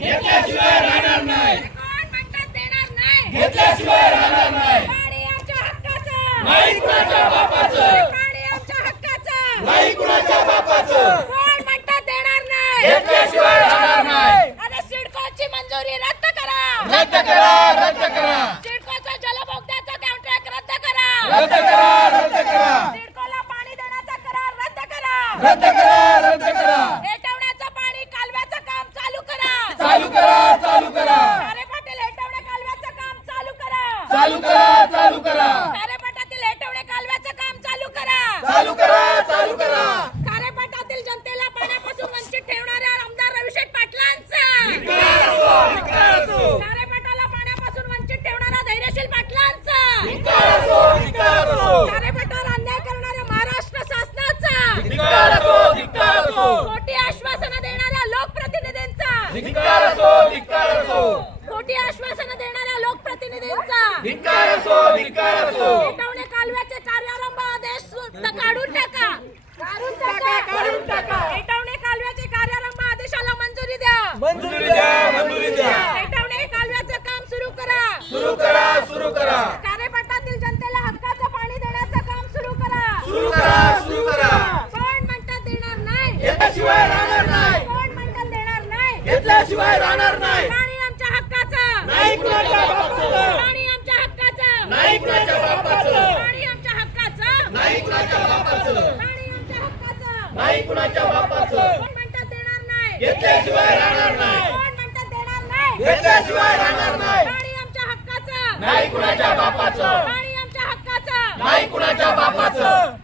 घेतल्याशिवाय राहणार नाही। कोण म्हणतात देणार नाही, घेतल्याशिवाय राहणार नाही। पाणी आमच्या हक्काचं, नाही कुणाच्या बापाचं, पाणी आमच्या हक्काचं, नाही कुणाच्या बापाचं। कोण म्हणतात देणार नाही, घेतल्याशिवाय राहणार नाही। आणि सिडकोची मंजुरी रद्द करा, रद्द करा, रद्द करा, सिडकोचा जलभोगद्याचा कॉन्ट्रॅक्ट रद्द करा, रद्द करा, रद्द करा, सिडकोला पाणी देण्याचा करार रद्द करा, रद्द करा, रद्द करा, हेटवण्याचं पाणी कालव्याचं काम चालू करा, चालू करा, चालू करा, खारे पाटील हेटवणे कालव्याचं काम चालू करा, चालू करा, चालू करा, खारेपाटातील हेटवणे कालव्याचं काम चालू करा, चालू करा, चालू करा। खारेपाटातील जनतेला पाण्यापासून वंचित ठेवणाऱ्या आमदार रविशेठ पाटलांचा, धिक्कार असो, धिक्कार असो, खारेपाटाला पाण्यापासून वंचित ठेवणाऱ्या धैर्यशील पाटलांचा, धिक्कार असो, धिक्कार असो, खारेपाटावर अन्याय करणाऱ्या महाराष्ट्र शासनाचा, धिक्कार असो, धिक्कार असो, खोटी आश्वासनं देणाऱ्या लोकप्रतिनिधींचा, धिक्कार असो, धिक्कार असो, खोटी आश्वासनं देणाऱ्या लोकप्रतिनिधींचा, धिक्कार असो, धिक्कार असो, हेटवणे कालव्याचे कार्यारंभ आदेश काढून टाका, काढून टाका, काढून टाका, हेटवणे कालव्याचे कार्यारंभ आदेशाला मंजुरी द्या, मंजुरी द्या, मंजुरी द्या, हेटवणे कालव्याचं काम सुरू करा, सुरू करा, सुरू करा, खारेपाटातील जनतेला हक्काचं पाणी देण्याचं काम सुरू करा, सुरू करा, सुरू करा। कोण म्हणतात देणार नाही, घेतल्याशिवाय राहणार नाही, कोण म्हणतात देणार नाही, घेतल्याशिवाय राहणार नाही। पाणी आमच्या हक्काचं, नाही कुणाच्या बापाचं, पाणी आमच्या हक्काचं, नाही कुणाच्या बापाचं, पाणी आमच्या हक्काचं, नाही कुणाच्या बापाचं, पाणी आमच्या हक्काचं, नाही कुणाच्या बापाचं। कोण म्हणतात देणार नाही, घेतल्याशिवाय राहणार नाही, कोण म्हणतात देणार नाही, घेतल्याशिवाय राहणार नाही। पाणी आमच्या हक्काचं, नाही कुणाच्या बापाचं, पाणी आमच्या हक्काचं, नाही कुणाच्या बापाचं।